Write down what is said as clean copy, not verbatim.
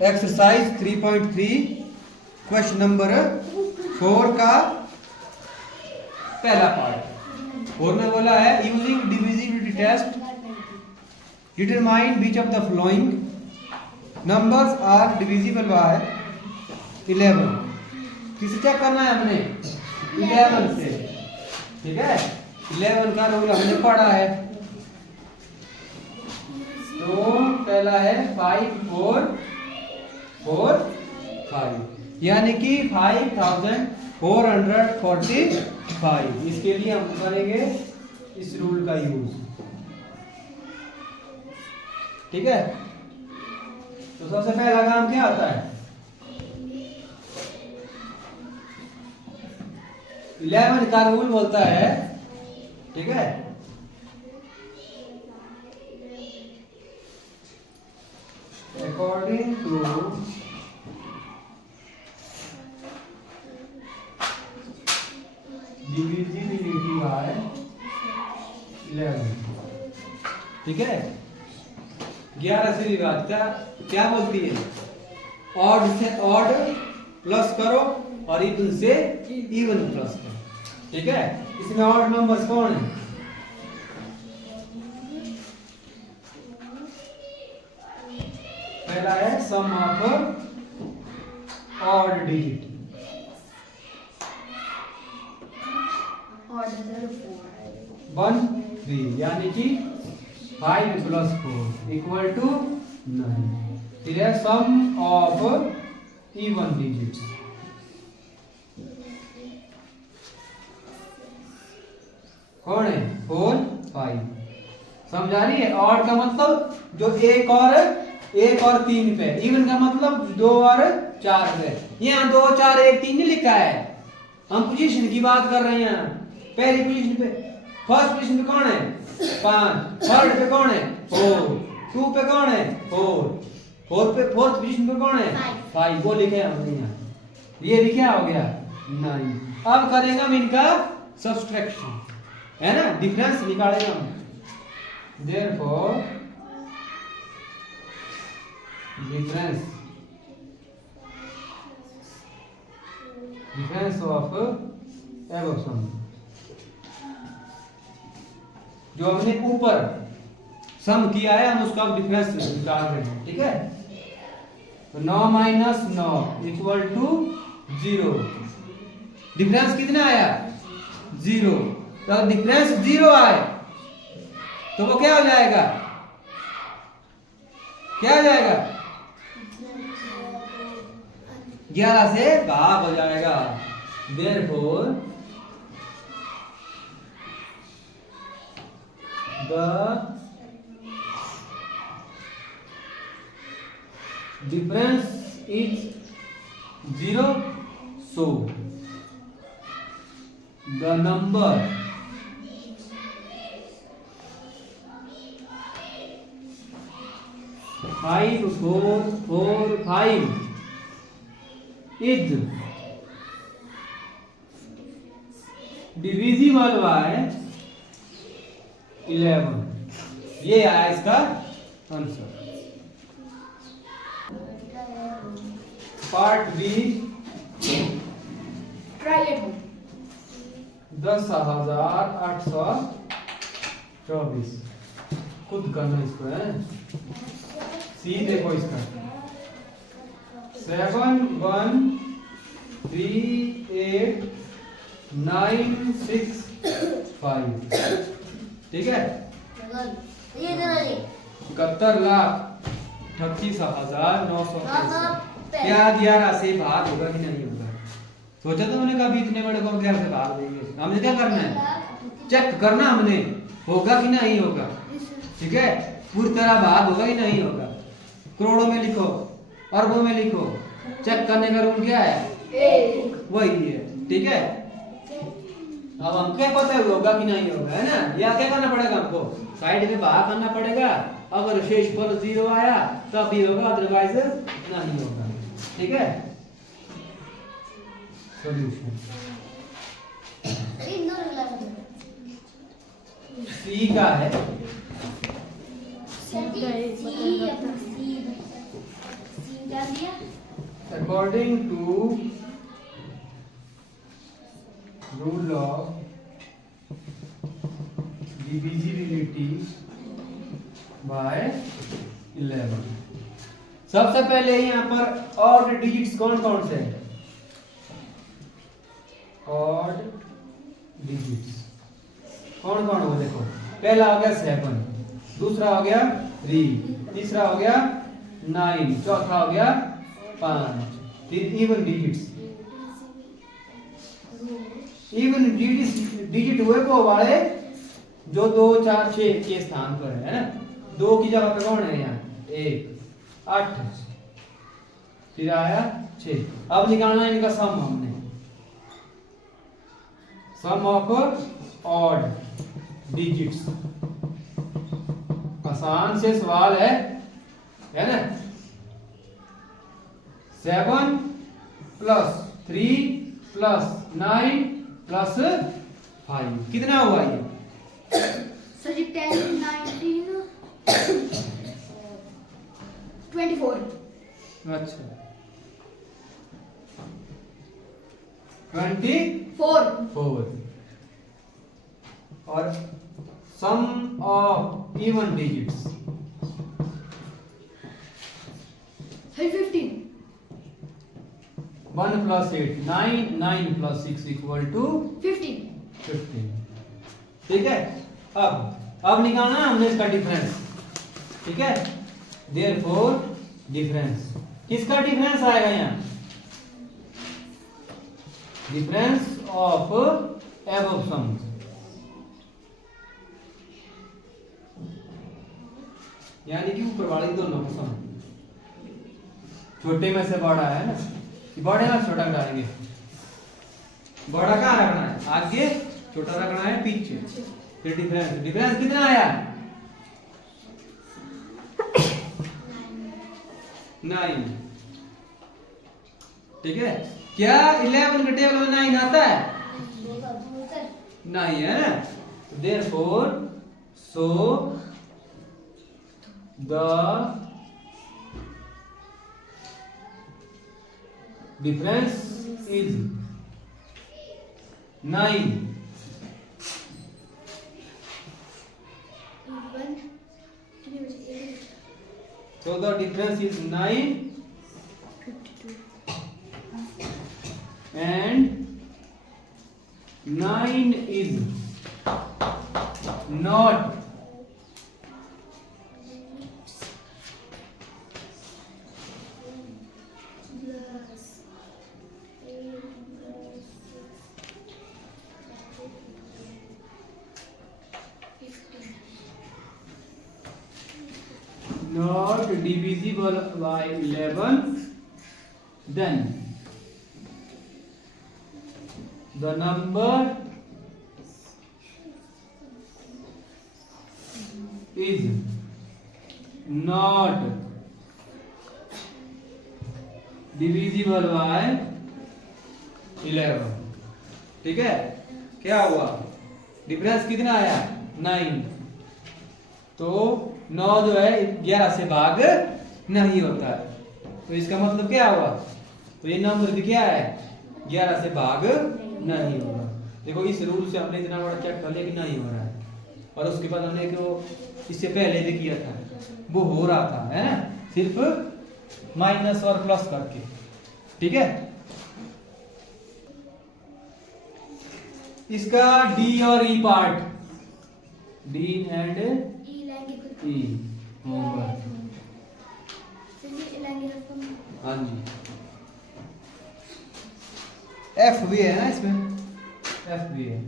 Exercise 3.3 question number 4 का पहला part. और में बोला है using divisibility test determine which of the following numbers are divisible by 11। किसे चेक करना है हमने? 11 से। ठीक है, 11 का रूल हमने पढ़ा है। तो पहला है 5 4 4 5, यानी कि 5445। इसके लिए हम करेंगे इस रूल का यूज। ठीक है, तो सबसे पहला काम क्या आता है? 11 का रूल बोलता है, ठीक है, according to divisibility by 11। ठीक है, 11 से विभाज्यता क्या बोलती है? ऑड से ऑड प्लस करो और इवन से इवन प्लस करो। ठीक है, इसमें ऑड नंबर्स कौन है? पहला है सम ऑफ ऑड डिजिट, वन 3, यानी कि 5 + 4 = 9। फिर है सम ऑफ इवन डिजिट्स, कौन है? 4 5। समझा रही है? ऑड का मतलब जो एक और 3 पे, इवन का मतलब 2 और 4 पे। यहाँ 2 4 1 3 नहीं लिखा है, हम पोजीशन की बात कर रहे हैं। पहली पोजीशन पे, फर्स्ट पोजीशन पे कौन है? 5, थर्ड पे कौन है? 4, 2 पे कौन है? 4, फोर्थ पोजीशन पे कौन है? 5। वो लिखे हमने यहाँ। ये भी क्या हो गया? 9। अब करेंगे हम इनका सब्सट्रैक्शन, है ना, डिफरेंस निकालेंगे हम। Therefore difference of above sum, जो हमने ऊपर सम किया है हम उसका डिफरेंस निकाल रहे हैं। ठीक है, तो 9 - 9 = 0। डिफरेंस कितना आया? 0। तो डिफरेंस 0 आए तो वो क्या हो जाएगा? क्या हो जाएगा? 11 से भाग हो जाएगा। Therefore the difference is 0, so the number five 4 4 5 is divisible by 11। ये आया इसका आंसर। Part B, 10,824। खुद करना इसको है। सी देखो इसका 7 1 3 8 9 6 5। ठीक है, 71,38,900। क्या 11 से भाग होगा कि नहीं होगा? सोचा तो मैंने कभी इतने बड़े को 11 से भाग देंगे। हमने क्या करना है? चेक करना हमने, होगा कि नहीं होगा। ठीक है, पूरी तरह भाग होगा कि नहीं होगा। करोड़ों में लिखो, अरबों में लिखो, चेक करने का रूल क्या है? वही है। ठीक है, अब हमको क्या पता है होगा कि नहीं होगा, है ना? या क्या करना पड़ेगा? हमको साइड में भाग करना पड़ेगा। अगर शेषफल 0 आया तब भी होगा, अदरवाइज नहीं होगा। ठीक है, सॉल्यूशन सी का है दिया according to rule of divisibility by 11। सबसे पहले यहाँ पर ऑड डिजिट्स कौन कौन से हैं? ऑड डिजिट्स कौन कौन हो देखो, पहला हो गया 7, दूसरा हो गया 3, तीसरा हो गया 9, चौथा हो गया 5। फिर इवन डिजिट्स, इवन डिजिट हुए को वाले जो 2 4 6 के स्थान पर है ना, 2 की जगह पे कौन है यहाँ 1 8, फिर आया 6। अब निकालना है इनका सम, हमने सम ऑफ ऑड डिजिट्स। आसान से सवाल है ना। 7 प्लस 3 प्लस 9 प्लस 5 कितना हुआ ये? सर जी 10 19 24। अच्छा 24। और sum of even digits 15। 1 plus 8 9, 9 plus 6 equal to 15। ठीक है। अब निकालना है हमने इसका डिफरेंस। ठीक है, देयरफॉर डिफरेंस, किसका डिफरेंस आएगा यहाँ? Difference of above sums. यानी कि ऊपर वाले दोनों का सम, छोटे में से बड़ा है ना, बड़े में छोटा घटाएंगे। बड़ा कहाँ रखना है? आगे, छोटा रखना है पीछे। फिर डिफरेंस कितना आया? 9। ठीक है, क्या 11 के टेबल में 9 आता है? नहीं है ना। Therefore so the difference is 9। So the difference is 9 and 9 is not divisible by 11, then the number is not divisible by 11। ठीक है, क्या हुआ? डिफरेंस कितना आया? 9। तो 9 जो है 11 से भाग नहीं होता है, तो इसका मतलब क्या हुआ? तो ये नंबर भी क्या है? 11 से भाग नहीं होगा। देखो इस रूल से हमने इतना बड़ा चेक कर लिया कि नहीं हो रहा है, और उसके बाद हमने इससे पहले भी किया था, वो हो रहा था, है ना, सिर्फ माइनस और प्लस करके। ठीक है, इसका डी और E part, D and E homework. हाँ जी, एफ भी है ना इसमें, एफ भी है।